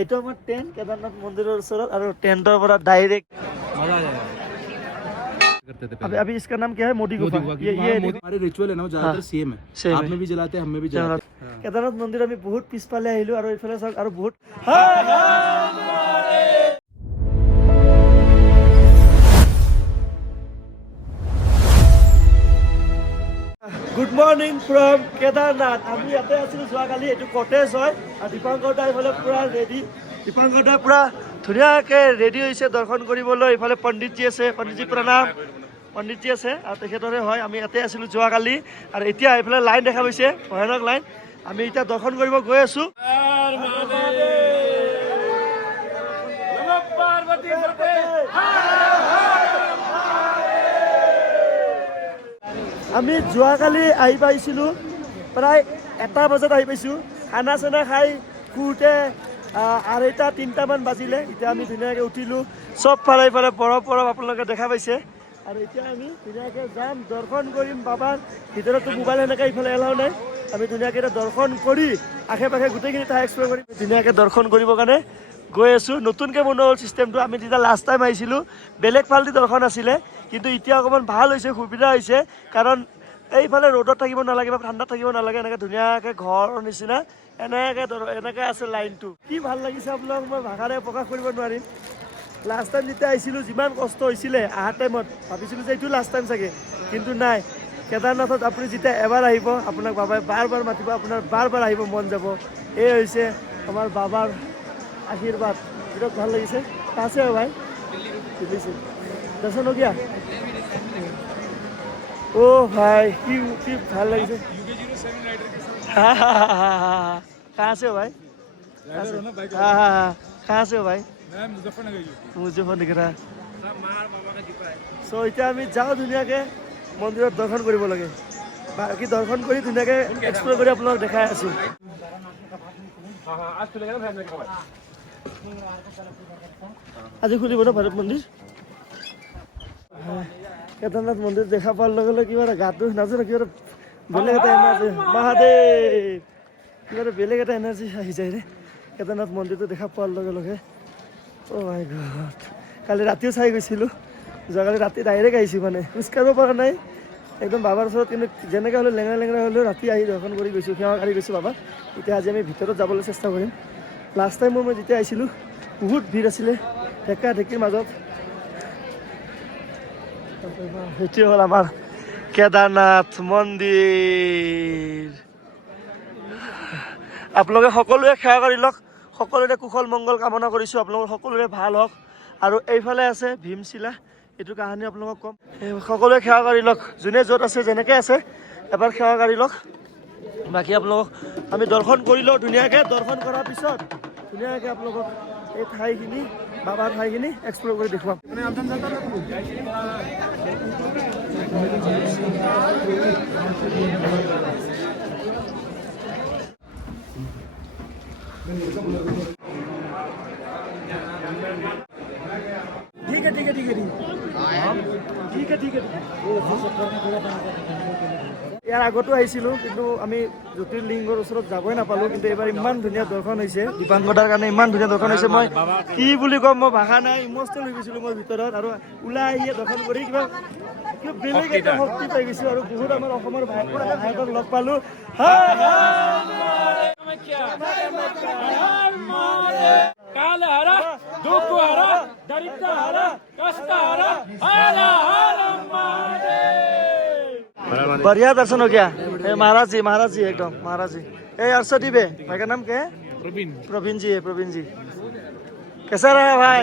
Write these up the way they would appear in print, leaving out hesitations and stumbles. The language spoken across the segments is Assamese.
এইটো আমাৰ টেণ্ট কেদাৰনাথ মন্দিৰৰ ওচৰত আৰু টেণ্টৰ পৰা ডাইৰেক্ট मजा आ जाएगा करते थे अभी इसका नाम क्या है मोदी गुफा ये हमारे रिचुअल है ना ज्यादातर सेम है same आप है। में भी जलाते हैं हम में भी जलाते हैं কেদাৰনাথ মন্দিৰ আমি বহুত পিছফালে আহিলো আৰু এইফালে চাওক আৰু বহুত গুড মৰ্নিং ফ্ৰম কেদাৰনাথ আমি ইয়াতে আছিলোঁ যোৱাকালি এইটো কটেজ হয় আৰু দীপাংকৰ দা এইফালে পূৰা ৰেডি দীপাংকৰ দা পূৰা ধুনীয়াকৈ ৰেডি হৈছে দৰ্শন কৰিবলৈ এইফালে পণ্ডিতজী আছে পণ্ডিতজী প্ৰণাম পণ্ডিতজী আছে আৰু তেখেতৰে হয় আমি ইয়াতে আছিলোঁ যোৱাকালি আৰু এতিয়া এইফালে লাইন দেখা পাইছে ভয়ানক লাইন আমি এতিয়া দৰ্শন কৰিব গৈ আছোঁ আমি যোৱাকালি আহি পাইছিলোঁ প্ৰায় 1টা বজাত আহি পাইছোঁ খানা চানা খাই শুওঁতে 2:30-3টামান বাজিলে এতিয়া আমি ধুনীয়াকৈ উঠিলোঁ চব ফালে ইফালে বৰফ আপোনালোকে দেখা পাইছে আৰু এতিয়া আমি ধুনীয়াকৈ যাম দৰ্শন কৰিম বাবাৰ ভিতৰতো মোবাইল এনেকৈ ইফালে এলাও নাই আমি ধুনীয়াকৈ এতিয়া দৰ্শন কৰি আশে পাশে গোটেইখিনি ঠাই এক্সপ্ল'ৰ কৰিম ধুনীয়াকৈ দৰ্শন কৰিবৰ কাৰণে গৈ আছোঁ নতুনকৈ বনোৱা হ'ল চিষ্টেমটো আমি যেতিয়া লাষ্ট টাইম আহিছিলোঁ বেলেগ ফালেদি দৰ্শন আছিলে কিন্তু এতিয়া অকণমান ভাল হৈছে সুবিধা হৈছে কাৰণ এইফালে ৰ'দত থাকিব নালাগে বা ঠাণ্ডাত থাকিব নালাগে এনেকৈ ধুনীয়াকৈ ঘৰৰ নিচিনা এনেকৈ আছে লাইনটো কি ভাল লাগিছে আপোনালোকক মই ভাষাৰে প্ৰকাশ কৰিব নোৱাৰিম লাষ্ট টাইম যেতিয়া আহিছিলোঁ যিমান কষ্ট হৈছিলে অহা টাইমত ভাবিছিলোঁ যে এইটো লাষ্ট টাইম চাগে কিন্তু নাই কেদাৰনাথত আপুনি যেতিয়া এবাৰ আহিব আপোনাক বাবাই বাৰ বাৰ মাতিব আপোনাৰ বাৰ বাৰ আহিব মন যাব এই হৈছে আমাৰ বাবাৰ आशीर्वाद बहुत ভাল লাগিছে कहाँ से हो भाई दिल्ली से दर्शन हो गया ओ भाई की ভাল লাগিছে कहाँ से हो भाई हाँ कहाँ से हो भाई मुजफ्फरनगर सो এতিয়া আমি যাওঁ ধুনীয়াকৈ মন্দিৰত দৰ্শন কৰিব লাগে বাকী দৰ্শন কৰি ধুনীয়াকৈ এক্সপ্ল'ৰ কৰি আপোনালোকক দেখাই আছোঁ আজি খুলিব ন ভাৰত মন্দিৰ কেদাৰনাথ মন্দিৰ দেখা পোৱাৰ লগে লগে কিবা এটা গাটো নাজানো কিবা বেলেগ এটা এনাৰ্জি মহাদেৱ কিবা এটা বেলেগ এটা এনাৰ্জি আহি যায় ৰে কেদাৰনাথ মন্দিৰটো দেখা পোৱাৰ লগে লগে অ' মাই গড কালি ৰাতিও চাই গৈছিলোঁ যোৱাকালি ৰাতি ডাইৰেক্ট আহিছোঁ মানে খোজ কাঢ়িব পৰা নাই একদম বাবাৰ ওচৰত কিন্তু যেনেকৈ হ'লেও লেঙৰা লেঙৰা হ'লেও ৰাতি আহি দৰ্শন কৰি গৈছোঁ সেৱা কৰি গৈছোঁ বাবা এতিয়া আজি আমি ভিতৰত যাবলৈ চেষ্টা কৰিম লাষ্ট টাইম মই যেতিয়া আহিছিলোঁ বহুত ভিৰ আছিলে ঢেকা ঢেকিৰ মাজত সেইটোৱে হ'ল আমাৰ কেদাৰনাথ মন্দিৰ আপোনালোকে সকলোৱে সেৱা কৰি লওক সকলোৰে কুশল মংগল কামনা কৰিছোঁ আপোনালোকৰ সকলোৰে ভাল হওক আৰু এইফালে আছে ভীমশিলা এইটো কাহিনী আপোনালোকক ক'ম সকলোৱে সেৱা কৰি লওক যোনে য'ত আছে যেনেকৈ আছে এবাৰ সেৱা কৰি লওক বাকী আপোনালোকক আমি দৰ্শন কৰি লওঁ ধুনীয়াকৈ দৰ্শন কৰাৰ পিছত ধুনীয়াকৈ আপোনালোকক এই ঠাইখিনি বাবাৰ ঠাইখিনি এক্সপ্ল'ৰ কৰি দেখুৱাম ঠিক আছে ঠিক আছে ঠিক আছে ঠিক আছে ঠিক আছে ইয়াৰ আগতো আহিছিলোঁ কিন্তু আমি জ্যোতিৰ্লিংগৰ ওচৰত যাবই নাপালোঁ কিন্তু এইবাৰ ইমান ধুনীয়া দৰ্শন হৈছে দীপাংকদাৰ কাৰণে ইমান ধুনীয়া দৰ্শন হৈছে মই কি বুলি ক'ম মই ভাষা নাই ইম'চনেল হৈ গৈছিলোঁ মই ভিতৰত আৰু ওলাই আহিয়ে দৰ্শন কৰি কিবা বেলেগ এটা শক্তি পাই গৈছোঁ আৰু বহুত আমাৰ অসমৰ ভাইহঁতক লগ পালোঁ बढ़िया दर्शन हो गया महाराज जी एकदम महाराज जी ये अर्षदीप है भाई का नाम क्या है प्रवीण जी है प्रवीण जी कैसा रहा भाई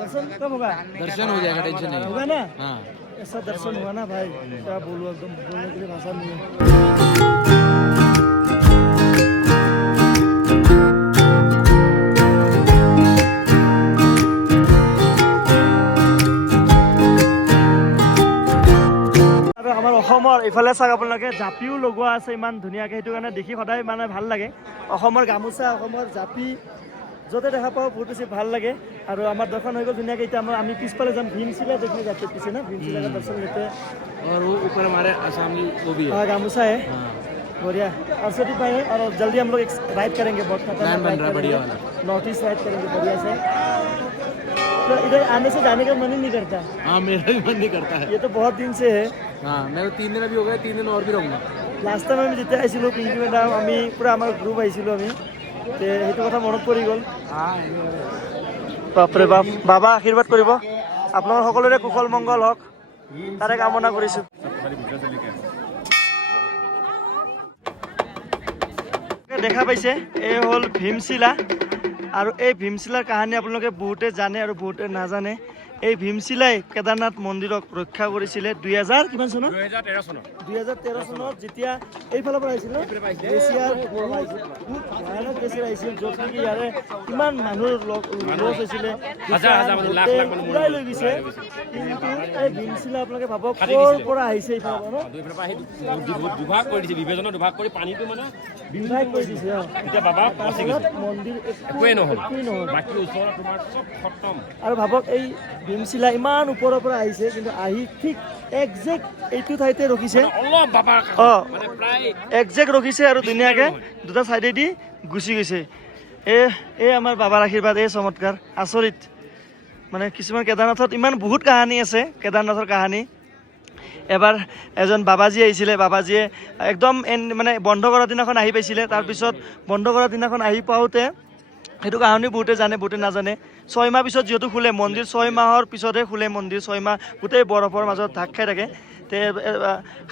दर्शन कब होगा दर्शन हो जाएगा टेंशन नहीं होगा ना हाँ ऐसा दर्शन हुआ ना भाई क्या बोलूँ एकदम बोलने के लिए भाषा नहीं है আমাৰ অসমৰ ইফালে চাওক আপোনালোকে জাপিও লগোৱা আছে ইমান ধুনীয়াকৈ সেইটো কাৰণে দেখি সদায় মানে ভাল লাগে অসমৰ গামোচা অসমৰ জাপি য'তে দেখা পাওঁ বহুত বেছি ভাল লাগে আৰু আমাৰ দৰ্শন হৈ গ'ল ধুনীয়াকৈ এতিয়া আমি পিছফালে যাম ভীমশিলা দেখি যাতে পিছে না भीमशिला का दर्शन लेते हैं और वो ऊपर हमारे आसाम की वो भी है गामूसा है बढ़िया अर्शदी भाई है और जल्दी हम लोग एक राइड करेंगे बहुत प्लान खतरनाक बन राइड रहा है बढ़िया करेंगे वाला। नॉर्थ ईस्ट राइड करेंगे बढ़िया से तो इधर आने से जाने का मन ही नहीं करता हाँ मेरा भी मन नहीं करता है। ये तो बहुत दिन से है हाँ मैं तो 3 दिन अभी हो गए, 3 दिन और भी रहूँगा। লাষ্ট টাইম আমি যেতিয়া আহিছিলোঁ পিংকি মেডাম আমি পূৰা আমাৰ গ্ৰুপ আহিছিলোঁ আমি তে সেইটো কথা মনত পৰি গ'ল বাপৰে বাপ বাবা আশীৰ্বাদ কৰিব আপোনালোকৰ সকলোৰে কুশল মংগল হওক তাৰে কামনা কৰিছোঁ দেখা পাইছে এই হ'ল ভীমশিলা আৰু এই ভীমশিলাৰ কাহিনী আপোনালোকে বহুতে জানে আৰু বহুতে নাজানে এই ভীমশিলাই কেদাৰনাথ মন্দিৰক ৰক্ষা কৰিছিলে 2000 কিমান চনত 2013 চনত যেতিয়া এইফালৰ পৰা আহিছিল গ্লেচিয়াৰ ভয়ানক গ্লেচিয়াৰ আহিছিল য'ত নেকি ইয়াৰে কিমান মানুহৰ লছ হৈছিলে উৰাই লৈ গৈছে কিন্তু এই ভীমশিলা আপোনালোকে ভাবক ক'ৰ পৰা আহিছে এইফালৰ পৰা দুভাগ কৰি দিছে বিভাজনৰ দুভাগ কৰি পানীটো মানে বিভাগ কৰি দিছে এতিয়া বাবা পচি গৈছে মন্দিৰ একোৱে নহ'ল একোৱেই নহ'ল বাকী ওচৰত তোমাৰ চব খতম আৰু ভাবক এই ভীমশিলা ইমান ওপৰৰ পৰা আহিছে কিন্তু আহি ঠিক একজেক্ট এইটো ঠাইতে ৰখিছে অলপ বাবা অঁ মানে প্ৰায় একজেক্ট ৰখিছে আৰু ধুনীয়াকৈ দুটা চাইডেদি গুচি গৈছে এই আমাৰ বাবাৰ আশীৰ্বাদ এই চমৎকাৰ আচৰিত মানে কিছুমান কেদাৰনাথত ইমান বহুত কাহানী আছে কেদাৰনাথৰ কাহানী এবাৰ এজন বাবাজী আহিছিলে বাবাজীয়ে একদম মানে বন্ধ কৰাৰ দিনাখন আহি পাইছিলে তাৰপিছত বন্ধ কৰাৰ দিনাখন আহি পাওঁতে সেইটো কাহিনী বহুতে জানে বহুতে নাজানে 6 মাহ পিছত যিহেতু খোলে মন্দিৰ 6 মাহৰ পিছতহে খোলে মন্দিৰ 6 মাহ গোটেই বৰফৰ মাজত ঢাক খাই থাকে তে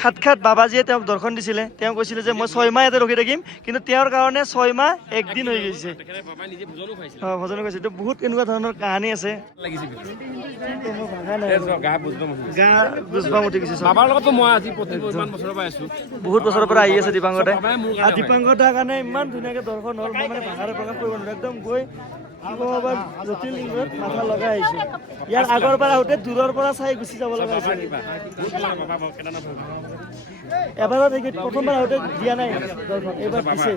খাট বাবাজীয়ে তেওঁক দৰ্শন দিছিলে তেওঁ কৈছিলে যে মই 6 মাহ ইয়াতে ৰখি থাকিম কিন্তু তেওঁৰ কাৰণে 6 মাহ একদিন হৈ গৈছে তেখেতে বাবাই নিজে ভোজনো খাইছিল ভজনে কৈছে এইটো বহুত এনেকুৱা ধৰণৰ কাহিনী আছে লাগিছে মই ভাগা নাই গা বুজবা মহিলা গা গুজবাম উঠি গৈছে চব বাবাৰ লগতো মই আজি প্ৰতি ইমান বছৰৰ পৰা আছো বহুত বছৰৰ পৰা আহি আছে দীপাংকৰতে বাবাই মোৰ আৰু দীপাংকৰ দাৰ কাৰণে ইমান ধুনীয়াকৈ দৰ্শন হ'ল মই মানে ভাষাৰে প্ৰকাশ কৰিব নোৱাৰো একদম গৈ শিৱবাবাৰ জ্যোতিৰ্লিংগত মাথা লগাই আহিছোঁ ইয়াৰ আগৰ পৰা আহোঁতে দূৰৰ পৰা চাই গুচি যাব লগা হৈছিল বাবা কেদাৰনাথ এবাৰত প্ৰথমবাৰ আহোঁতে দিয়া নাই দৰ্শন এইবাৰ দিছে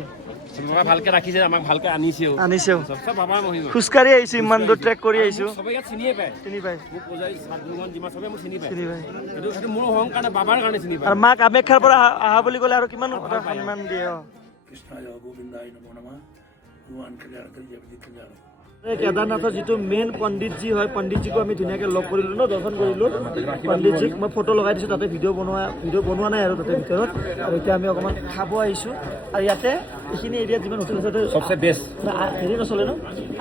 বাবা ভালকে ৰাখিছে আমাক ভালকে আনিছেও আনিছেও চব বাবাৰ মহিমা খোজকাঢ়ি আহিছোঁ ইমান দূৰ ট্ৰেক কৰি আহিছোঁ চবে ইয়াত চিনিয়ে পায় চিনি পাই মোক পূজাৰী সাধুগণ যিমান চবে মোক চিনি পায় চিনি পাই সেইটো মোৰ অহংকাৰ নাই বাবাৰ কাৰণে চিনি পায় আৰু মা কামাখ্যাৰ পৰা আহা বুলি ক'লে আৰু কিমান কথা সন্মান দিয়ে কৃষ্ণায় গোবিন্দায় নমো নমঃ ভগৱান কল্যাণ কৰি জগদীশ কল্যাণ কেদাৰনাথৰ যিটো মেইন পণ্ডিতজী হয় পণ্ডিতজীকো আমি ধুনীয়াকৈ লগ কৰিলোঁ ন দৰ্শন কৰিলোঁ পণ্ডিতজীক মই ফটো লগাই দিছোঁ তাতে ভিডিঅ' বনোৱা নাই আৰু তাতে ভিতৰত আৰু এতিয়া আমি অকণমান খাব আহিছোঁ আৰু ইয়াতে এইখিনি এৰিয়াত যিমান হোটেল আছে চবচে বেষ্ট হেৰি নচলে ন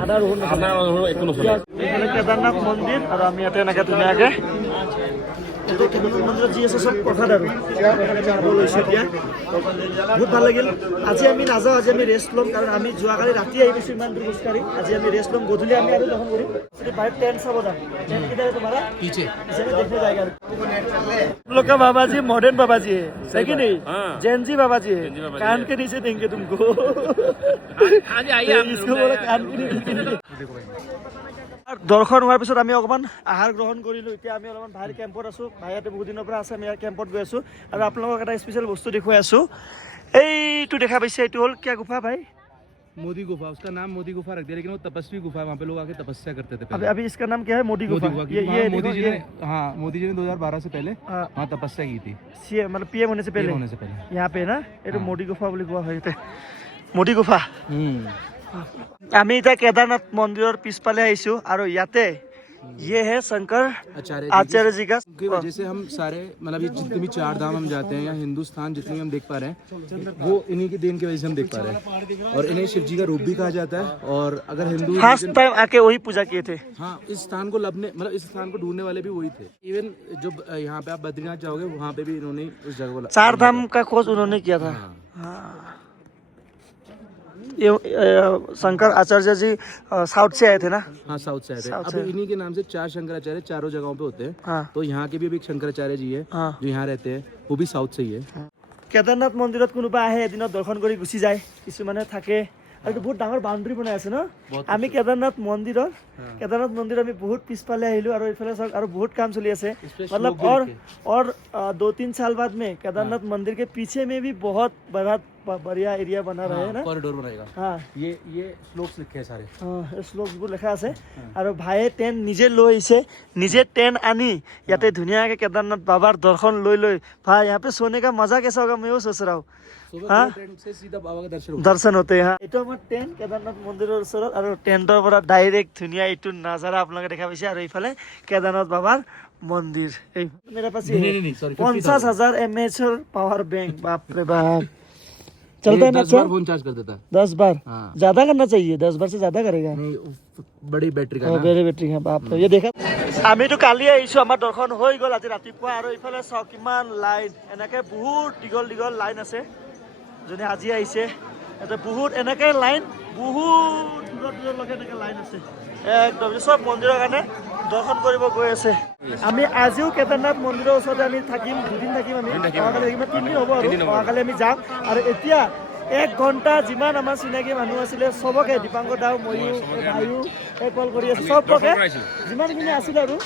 আদা ৰহুন নচলে আপোনাৰ একো নচলে এইফালে কেদাৰনাথ মন্দিৰ আৰু আমি ইয়াতে এনেকৈ ধুনীয়াকৈ ইয়াতে কেদাৰনাথ মন্দিৰত যি আছে চব প্ৰসাদ আৰু খাব লৈছোঁ এতিয়া বহুত ভাল লাগিল আজি আমি নাযাওঁ আজি আমি ৰেষ্ট ল'ম কাৰণ আমি যোৱাকালি ৰাতি আহি গৈছোঁ ইমান দূৰ খোজকাঢ়ি আজি আমি ৰেষ্ট ল'ম গধূলি আমি আৰু দৰ্শন কৰিম বাহিৰত টেণ্ট চাব যাম টেণ্ট কিধৰ है तुम्हारा पीछे इसे भी देखने जाएगा हम लोग का बाबा जी मॉडर्न बाबा जी है कि नहीं जैन जी बाबा जी है कान के नीचे देंगे तुमको আজি আইয়া इसको बोला कान के नीचे দৰ্শন হোৱাৰ পিছত আমি অকণমান আহাৰ গ্ৰহণ কৰিলোঁ এতিয়া আমি অলপমান ভাই কেম্পত আছোঁ ভাই ইয়াতে বহুত দিনৰ পৰা আছে আমি ইয়াৰ কেম্পত গৈ আছোঁ আৰু আপোনালোকক এটা স্পেচিয়েল বস্তু দেখুৱাই আছোঁ এইটো দেখা পাইছে এইটো হ'ল কিয় গুফা ভাই मोदी गुफा, उसका नाम मोदी गुफा रख दिया लेकिन वो तपस्वी गुफा है, वहाँ पे लोग आके तपस्या करते थे अभी अभी इसका नाम क्या है मोदी गुफा मोदी गुफा ये क्योंकि वहाँ मोदी देखो, जी ने हाँ मोदी जी ने 2012 से पहले हाँ। वहाँ तपस्या की थी सीएम मतलब पीएम होने से पहले होने से पहले यहाँ पे ना এইটো মোদী গুফা বুলি কোৱা হয় মোদী গুফা আমি এতিয়া কেদাৰনাথ মন্দিৰৰ পিছফালে আহিছোঁ আৰু ইয়াতে ये है शंकर आचार्य जी का की वजह से हम सारे मतलब ये जितने भी 4 धाम हम जाते हैं या हिंदुस्तान जितने भी हम देख पा रहे हैं वो इन्हीं की देन की वजह से हम देख पा रहे हैं और इन्हें शिव जी का रूप भी कहा जाता है और अगर हिंदू फर्स्ट टाइम आके वही पूजा किए थे हाँ इस स्थान को लभने मतलब इस स्थान को ढूंढने वाले भी वही थे इवन जो यहाँ पे आप बद्रीनाथ जाओगे वहाँ पे भी इन्होंने उस जगह को 4 धाम का खोज उन्होंने किया था ये शंकर आचार्य जी साउथ से आए थे ना हाँ साउथ से आए थे साउथ अब से। इन्हीं के नाम से 4 शंकराचार्य चारों जगहों पे होते हैं हाँ तो यहाँ के भी अभी एक शंकराचार्य जी है हाँ जो यहाँ रहते हैं वो भी साउथ से ही है কেদাৰনাথ মন্দিৰত কোনোবা আহে এদিনত দৰ্শন কৰি গুচি যায় কিছুমানে থাকে আৰু এইটো বহুত ডাঙৰ বাউণ্ডাৰী বনাই আছে ন আমি কেদাৰনাথ মন্দিৰ আমি বহুত পিছফালে আহিলোঁ আৰু এইফালে চাওক আৰু বহুত কাম চলি আছে मतलब और 2-3 साल बाद में केदारनाथ मंदिर के पीछे में भी बहुत बढ़िया एरिया बना रहे हैं ना कॉरिडोर बनाएगा हाँ ये শ্লোকস লিখে আছে শ্লোকবোৰ লেখা আছে আৰু ভাইয়ে টেণ্ট নিজে লৈ আহিছে নিজে টেণ্ট আনি ইয়াতে ধুনীয়াকৈ কেদাৰনাথ বাবাৰ দৰ্শন লৈ भाई यहाँ पे सोने का मजा कैसा होगा मैं वो सोच रहा हूँ सुबह हाँ? 2 ट्रेन से सीधा बाबा का दर्शन होगा। দৰ্শন হতে হা এইটো আমাৰ টেণ্ট কেদাৰনাথ মন্দিৰৰ ওচৰত আৰু টেণ্টৰ পৰা ডাইৰেক্ট ধুনীয়া এইটো নাজাৰা আপোনালোকে দেখা পাইছে আৰু এইফালে কেদাৰনাথ বাবাৰ মন্দিৰ এই মেৰা পাছ नहीं, नहीं, नहीं, sorry, 50,000 mAh पावर बैंक बाप रे बाप चलता है ना 10 बार फोन चार्ज कर देता है 10 बार हाँ। ज्यादा करना चाहिए 10 बार से ज्यादा करेगा नहीं बड़ी बैटरी का ना বেৰি বেটৰী হা বাপ ৰে দেখা আমিতো কালি আহিছো আমাৰ দৰ্শন হৈ গ'ল আজি ৰাতিপুৱা আৰু ইফালে চাওক কিমান লাইন এনেকে বহুত দীঘল দীঘল লাইন আছে যোনে আজি আহিছে এটা বহুত এনেকে লাইন বহুত দূৰ দূৰলৈকে এনেকে লাইন আছে একদম সব মন্দিৰৰ কাৰণে দৰ্শন কৰিব গৈ আছে আমি আজিও কেদাৰনাথ মন্দিৰৰ ওচৰতে আমি থাকিম দুদিন থাকিম আমি অহাকালি থাকিম 3 দিন হ'ব আৰু অহাকালি আমি যাম আৰু এতিয়া 1 ঘণ্টা যিমান আমাৰ চিনাকি মানুহ আছিলে সবকে দীপাংকৰ দাও ময়ো ভাইও কল কৰি আছে সবকে যিমানখিনি আছিলে আৰু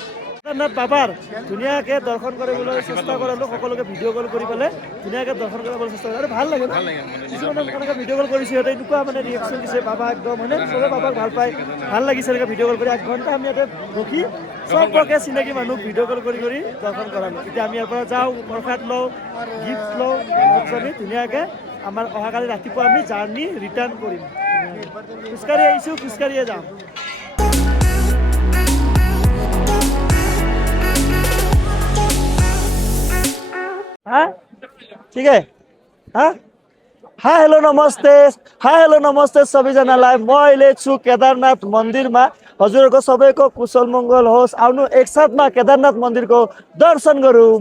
কেদাৰনাথ বাবাৰ ধুনীয়াকৈ দৰ্শন কৰিবলৈ চেষ্টা কৰিলোঁ সকলোকে ভিডিঅ' কল কৰি পেলাই ধুনীয়াকৈ দৰ্শন কৰিবলৈ চেষ্টা কৰিলোঁ আৰু ভাল লাগে ন কিছুমানে এনেকৈ ভিডিঅ' কল কৰিছে সিহঁতে এনেকুৱা মানে ৰিয়েকশ্যন দিছে বাবা একদম মানে চবে বাবাক ভাল পায় ভাল লাগিছে এনেকৈ ভিডিঅ' কল কৰি 1 ঘণ্টা আমি ইয়াতে ৰখি সবকে চিনাকি মানুহ ভিডিঅ' কল কৰি কৰি দৰ্শন কৰালোঁ এতিয়া আমি ইয়াৰ পৰা যাওঁ প্ৰসাদ লওঁ গিফ্ট লওঁ আমি ধুনীয়াকৈ আমাৰ অহাকালি ৰাতিপুৱা আমি জাৰ্ণি ৰিটাৰ্ণ কৰিম খোজকাঢ়ি আহিছোঁ খোজকাঢ়িয়ে যাম हाँ ठीक है हाँ हाय हेलो नमस्ते सबैजनालाई म अहिले छु केदारनाथ मन्दिरमा हजुरहरूको सबैको कुशल मङ्गल होस् आउनु एकसाथमा केदारनाथ मन्दिरको दर्शन गरौँ